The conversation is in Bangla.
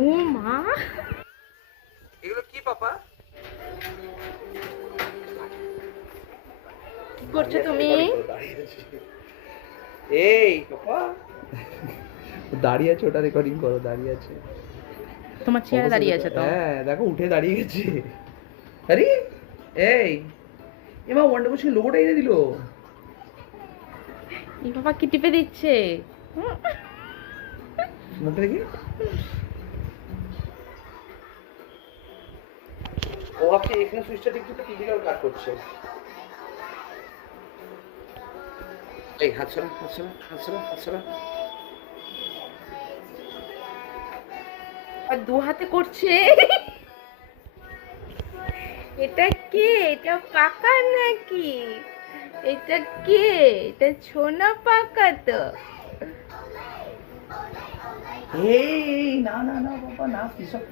ও মা, এগুলো কি পাপা? কি করছো তুমি? এই পাপা দাঁড়িয়ে আছে, ওটা রেকর্ডিং করো। দাঁড়িয়ে আছে, তোমার চেয়ারে দাঁড়িয়ে আছে তো? হ্যাঁ দেখো উঠে দাঁড়িয়ে গেছে। আরে এই এমা ওয়ান্ডার বুশিং লোগোটা এনে দিল। এই বাবা কি টিপে দিচ্ছে? মুখটা দেখি। ও আপনি এখানে সুইচটা টিপতে তো টিভিটাও কাজ করছে। এই হাত সরা, হাত সরা, হাত সরা, হাত সরা। আর দু হাতে করছে। এটা কে? এটা পাকা নাকি? এটা কে? এটা ছোনা পাকা তো। এই না না না বাবা না, কি সব